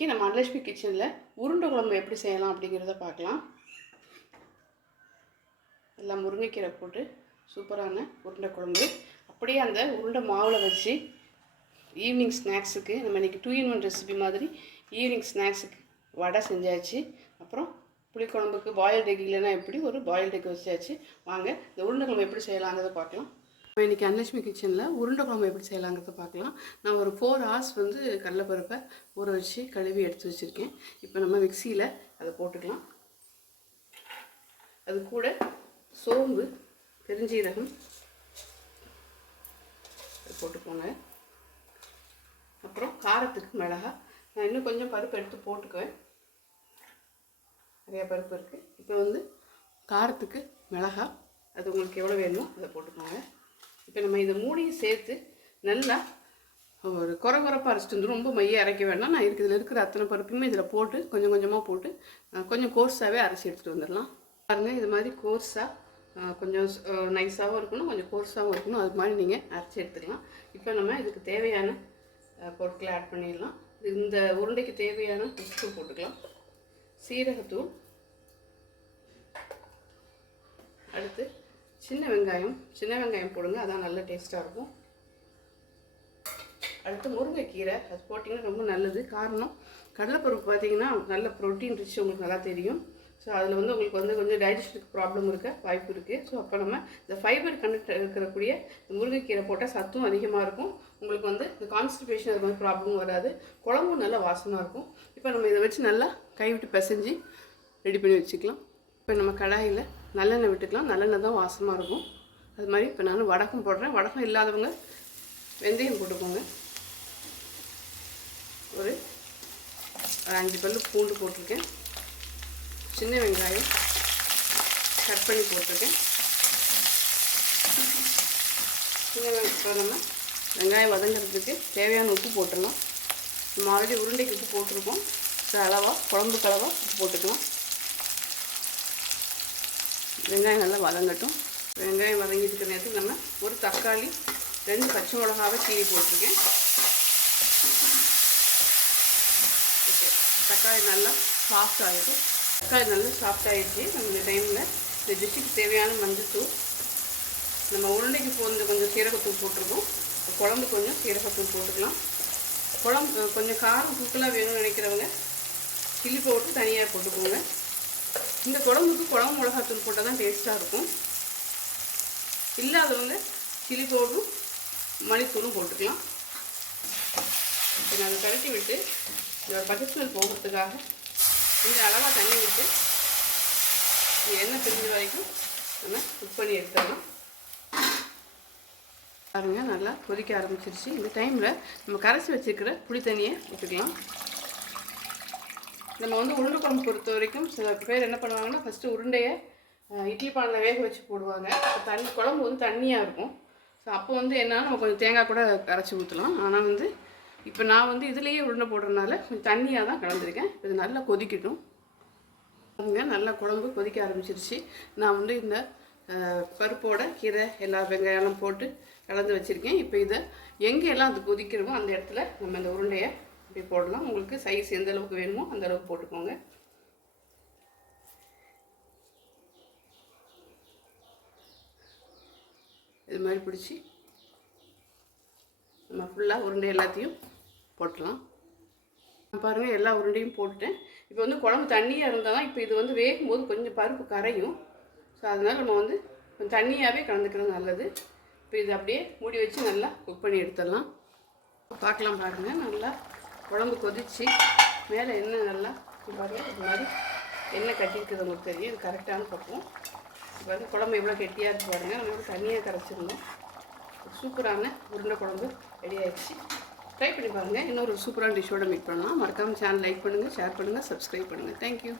இன்றைக்கி நம்ம அன்லட்சுமி கிச்சனில் உருண்டை குழம்பு எப்படி செய்யலாம் அப்படிங்கிறத பார்க்கலாம். எல்லாம் முருங்கைக்கீரை போட்டு சூப்பரான உருண்டை குழம்பு. அப்படியே அந்த உருண்டை மாவில் வச்சு ஈவினிங் ஸ்நாக்ஸுக்கு நம்ம இன்றைக்கி டூ இன் ஒன் ரெசிபி மாதிரி ஈவினிங் ஸ்நாக்ஸுக்கு வடை செஞ்சாச்சு. அப்புறம் புளிக்குழம்புக்கு பாயில்ட் எக் இல்லைன்னா எப்படி ஒரு பாயில்ட் எக் வச்சாச்சு. வாங்க இந்த உருண்டை குழம்பு எப்படி செய்யலாங்கிறத பார்க்கலாம். இப்போ இன்றைக்கி அன்லட்சுமி கிச்சனில் உருண்டை குழம்பு எப்படி செய்யலாங்கிறத பார்க்கலாம். நான் ஒரு ஃபோர் ஹவர்ஸ் வந்து கடலைப்பருப்பை ஊற வச்சு கழுவி எடுத்து வச்சுருக்கேன். இப்போ நம்ம மிக்சியில் அதை போட்டுக்கலாம். அது கூட சோம்பு பெருஞ்சீரகம் போட்டுக்கோங்க. அப்புறம் காரத்துக்கு மிளகா நான் இன்னும் கொஞ்சம் பருப்பு எடுத்து போட்டுக்குவேன். நிறையா பருப்பு இருக்குது இப்போ வந்து காரத்துக்கு மிளகா அது உங்களுக்கு எவ்வளோ வேணுமோ அதை போட்டுக்கோங்க. இப்போ நம்ம இதை மூடியும் சேர்த்து நல்லா ஒரு குறை குறைப்பாக அரைச்சிட்டு வந்து ரொம்ப மைய அரைக்க வேண்டாம். நான் இதுக்கு இதில் இருக்கிற அத்தனை பருப்புமே இதில் போட்டு கொஞ்சம் கொஞ்சமாக போட்டு கொஞ்சம் கோர்ஸாகவே அரைச்சி எடுத்துகிட்டு வந்துடலாம். பாருங்கள் இது மாதிரி கோர்ஸாக கொஞ்சம் நைஸாகவும் இருக்கணும் கொஞ்சம் கோர்ஸாகவும் இருக்கணும். அது மாதிரி நீங்கள் அரைச்சி எடுத்துக்கலாம். இப்போ நம்ம இதுக்கு தேவையான பொருட்களை ஆட் பண்ணிடலாம். இந்த உருண்டைக்கு தேவையான உப்பு போட்டுக்கலாம். சீரகத்தூள். அடுத்து சின்ன வெங்காயம் சின்ன வெங்காயம் போடுங்க அதான் நல்ல டேஸ்ட்டாக இருக்கும். அடுத்து முருங்கைக்கீரை அது போட்டிங்கன்னா ரொம்ப நல்லது. காரணம் கடலைப்பருப்பு பார்த்தீங்கன்னா நல்ல ப்ரோட்டீன் ரிச் உங்களுக்கு நல்லா தெரியும். ஸோ அதில் வந்து உங்களுக்கு வந்து கொஞ்சம் டைஜஷனுக்கு ப்ராப்ளம் இருக்க வாய்ப்பு இருக்குது ஸோ அப்போ நம்ம இந்த ஃபைபர் கண்டக்ட் இருக்கக்கூடிய இந்த முருங்கைக்கீரை போட்டால் சத்தும் அதிகமாக இருக்கும். உங்களுக்கு வந்து இந்த கான்ஸ்டிபேஷன் அது மாதிரி ப்ராப்ளமும் வராது. குழம்பும் நல்லா வாசமாக இருக்கும். இப்போ நம்ம இதை வச்சு நல்லா கைவிட்டு பிசைஞ்சு ரெடி பண்ணி வச்சுக்கலாம். இப்போ நம்ம கடாயில் நல்லெண்ணெய் விட்டுக்கலாம். நல்லெண்ணெய் தான் வாசமாக இருக்கும். அது மாதிரி இப்போ நான் வடகம் போடுறேன். வடகம் இல்லாதவங்க வெந்தயம் போட்டுக்கோங்க. ஒரு அஞ்சு பல் பூண்டு போட்டிருக்கேன். சின்ன வெங்காயம் கட் பண்ணி போட்டிருக்கேன். சின்ன வெங்காயம் வெங்காயம் வதங்கிறதுக்கு தேவையான உப்பு போட்டுடலாம். நம்ம ஆல்ரெடி உருண்டைக்கு உப்பு போட்டிருக்கோம். அளவாக குழம்புக்கு அளவாக உப்பு போட்டுக்கலாம். வெங்காயம் நல்லா வதங்கட்டும். வெங்காயம் வதங்கிட்டு இருக்கிற நேரத்துக்கு நம்ம ஒரு தக்காளி ரெண்டு பச்சை மிளகாவை கீழே போட்டிருக்கேன். ஓகே. தக்காளி நல்லா சாஃப்ட் ஆகிடும் தக்காளி நல்லா சாஃப்ட் ஆகிடுச்சு நம்ம இந்த டைமில் இந்த டிஷ்ஷுக்கு தேவையான மஞ்சத்தூள் நம்ம உருண்டைக்கு போந்து கொஞ்சம் சீரகத்தூள் போட்டிருக்கோம். குழம்பு கொஞ்சம் சீரகத்தூள் போட்டுக்கலாம். குழம்பு கொஞ்சம் காரம் தூக்கலாக வேணும்னு நினைக்கிறவங்க சில்லி பவுடர் தனியாக போட்டுக்கோங்க. இந்த குழம்புக்கு குழம்பு மிளகாத்தூள் போட்டால் தான் டேஸ்ட்டாக இருக்கும். இல்லாதவங்க சில்லி பவுடரும் மணித்தூளும் போட்டுக்கலாம். இப்போ நான் அதை கரட்டி விட்டு இந்த பச்சைத்தூள் போகிறதுக்காக கொஞ்சம் அளவாக தண்ணி விட்டு எண்ணெய் பிரிஞ்ச வரைக்கும் நம்ம குக் பண்ணி எடுத்துடலாம். பாருங்கள் நல்லா கொதிக்க ஆரம்பிச்சிருச்சு. இந்த டைமில் நம்ம கரைச்சி வச்சுருக்கிற புளி தண்ணியை ஊற்றிக்கலாம் நம்ம வந்து உருண்டை குழம்பு பொறுத்த வரைக்கும் சில பேர் என்ன பண்ணுவாங்கன்னா ஃபஸ்ட்டு உருண்டையை இட்லி பானில் வேக வச்சு போடுவாங்க. தண்ணி குழம்பு வந்து தண்ணியாக இருக்கும். ஸோ அப்போ வந்து என்னென்னா நம்ம கொஞ்சம் தேங்காய் கூட கரைச்சி ஊற்றலாம் ஆனால் வந்து இப்போ நான் வந்து இதுலேயே உருண்டை போடுறதுனால கொஞ்சம் தண்ணியாக தான் கலந்துருக்கேன். இது நல்லா கொதிக்கட்டும். பாருங்க நல்லா குழம்பு கொதிக்க ஆரம்பிச்சிருச்சு. நான் வந்து இந்த பருப்போட கீரை எல்லா வெங்காயம்லாம் போட்டு கலந்து வச்சுருக்கேன். இப்போ இதை எங்கெல்லாம் அது கொதிக்கிறோமோ அந்த இடத்துல நம்ம இந்த உருண்டையை இப்படி போடலாம். உங்களுக்கு சைஸ் எந்த அளவுக்கு வேணுமோ அந்த அளவுக்கு போட்டுக்கோங்க. இது மாதிரி பிடிச்சி நம்ம ஃபுல்லாக உருண்டை எல்லாத்தையும் போட்டலாம். பாருங்கள் எல்லா உருண்டையும் போட்டுட்டேன். இப்போ வந்து குழம்பு தண்ணியாக இருந்தால் தான் இப்போ இது வந்து வேகும்போது கொஞ்சம் பருப்பு கரையும். ஸோ அதனால் நம்ம வந்து கொஞ்சம் தண்ணியாகவே கலந்துக்கிறது நல்லது. இப்போ இது அப்படியே மூடி வச்சு நல்லா குக் பண்ணி எடுத்துடலாம். பார்க்கலாம் பாருங்கள் நல்லா குழம்பு கொதிச்சு மேலே எண்ணெய் நல்லா பாருங்கள் இது மாதிரி எண்ணெய் கட்டியிருக்குது உங்களுக்கு தெரியும். இது கரெக்டான பக்கம் பாருங்கள் குழம்பு எவ்வளோ கெட்டியாக இருக்கு பாருங்கள் நம்ம தண்ணியாக கரைச்சிருந்தோம் சூப்பரான உருண்டை குழம்பு ரெடி ஆகிடுச்சு ட்ரை பண்ணி பாருங்கள் இன்னொரு சூப்பரான டிஷ்ஷோட மீட் பண்ணலாம். மறக்காமல் சேனல் லைக் பண்ணுங்கள் ஷேர் பண்ணுங்கள் சப்ஸ்கிரைப் பண்ணுங்கள் தேங்க்யூ